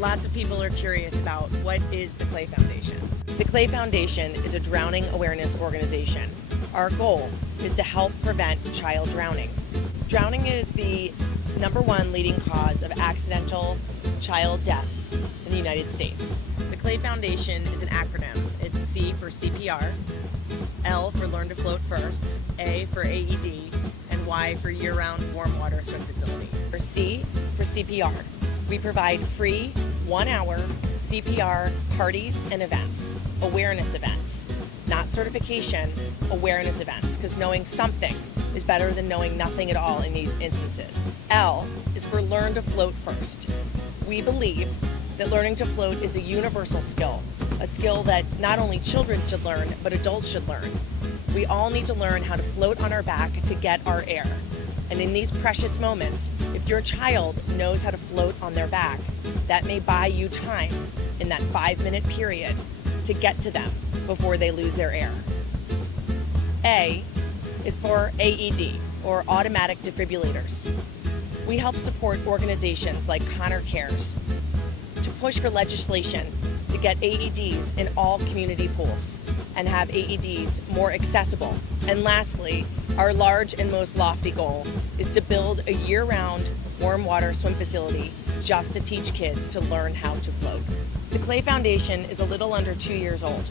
Lots of people are curious about what is the C.L.A.Y Foundation. The C.L.A.Y Foundation is a drowning awareness organization. Our goal is to help prevent child drowning. Drowning is the #1 leading cause of accidental child death in the United States. The C.L.A.Y Foundation is an acronym. It's C for CPR, L for Learn to Float First, A for AED, and Y for year-round warm water swim facility. For C for CPR, we provide free 1-hour CPR parties and events, awareness events, not certification, awareness events, because knowing something is better than knowing nothing at all in these instances. L is for Learn to Float First. We believe that learning to float is a universal skill, a skill that not only children should learn, but adults should learn. We all need to learn how to float on our back to get our air. And in these precious moments, if your child knows how to float on their back, that may buy you time in that 5-minute period to get to them before they lose their air. A is for AED, or automatic defibrillators. We help support organizations like Connor Cares to push for legislation to get AEDs in all community pools and have AEDs more accessible. And lastly, our large and most lofty goal is to build a year-round warm water swim facility just to teach kids to learn how to float. The C.L.A.Y Foundation is a little under 2 years old.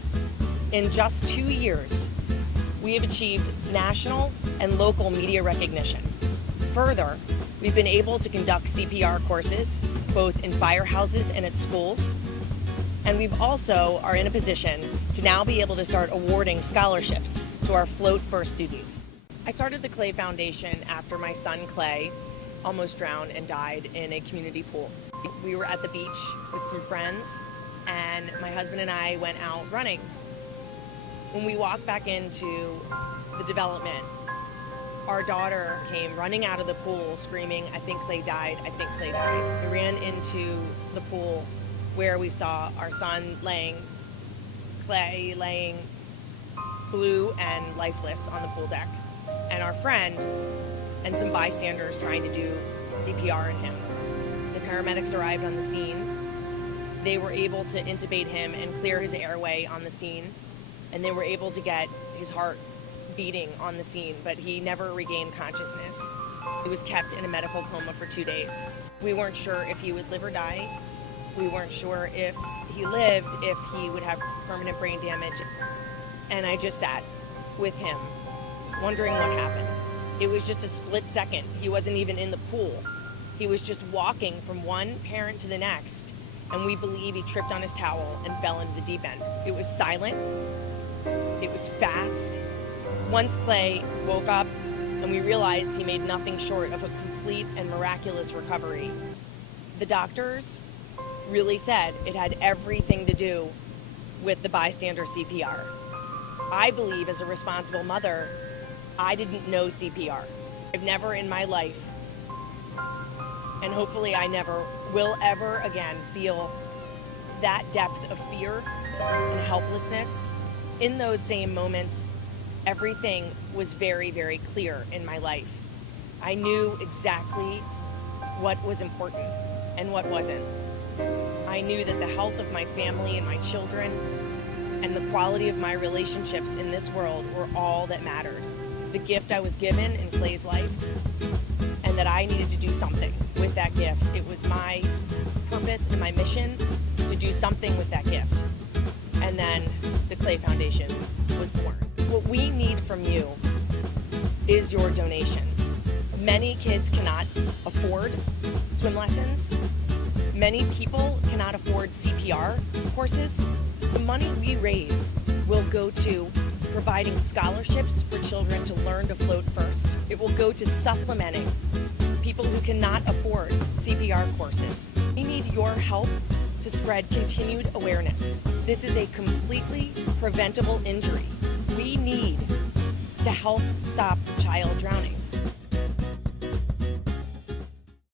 In just 2 years, we have achieved national and local media recognition. Further, we've been able to conduct CPR courses, both in firehouses and at schools. And we've also are in a position to now be able to start awarding scholarships to our FloatFirst students. I started the C.L.A.Y Foundation after my son Clay almost drowned and died in a community pool. We were at the beach with some friends, and my husband and I went out running. When we walked back into the development, our daughter came running out of the pool screaming, "I think Clay died, I think Clay died." We ran into the pool where we saw our son Clay laying blue and lifeless on the pool deck, and our friend and some bystanders trying to do CPR on him. The paramedics arrived on the scene. They were able to intubate him and clear his airway on the scene, and they were able to get his heart beating on the scene, but he never regained consciousness. He was kept in a medical coma for 2 days. We weren't sure if he would live or die. We weren't sure if he lived, if he would have permanent brain damage. And I just sat with him, wondering what happened. It was just a split second. He wasn't even in the pool. He was just walking from one parent to the next, and we believe he tripped on his towel and fell into the deep end. It was silent. It was fast. Once Clay woke up and we realized he made nothing short of a complete and miraculous recovery, the doctors really said it had everything to do with the bystander CPR. I believe as a responsible mother, I didn't know CPR. I've never in my life, and hopefully I never will ever again, feel that depth of fear and helplessness. In those same moments, everything was very, very clear in my life. I knew exactly what was important and what wasn't. I knew that the health of my family and my children and the quality of my relationships in this world were all that mattered. The gift I was given in Clay's life, and that I needed to do something with that gift. It was my purpose and my mission to do something with that gift. And then the C.L.A.Y Foundation was born. What we need from you is your donations. Many kids cannot afford swim lessons. Many people cannot afford CPR courses. The money we raise will go to providing scholarships for children to learn to float first. It will go to supplementing people who cannot afford CPR courses. We need your help to spread continued awareness. This is a completely preventable injury. We need to help stop child drowning.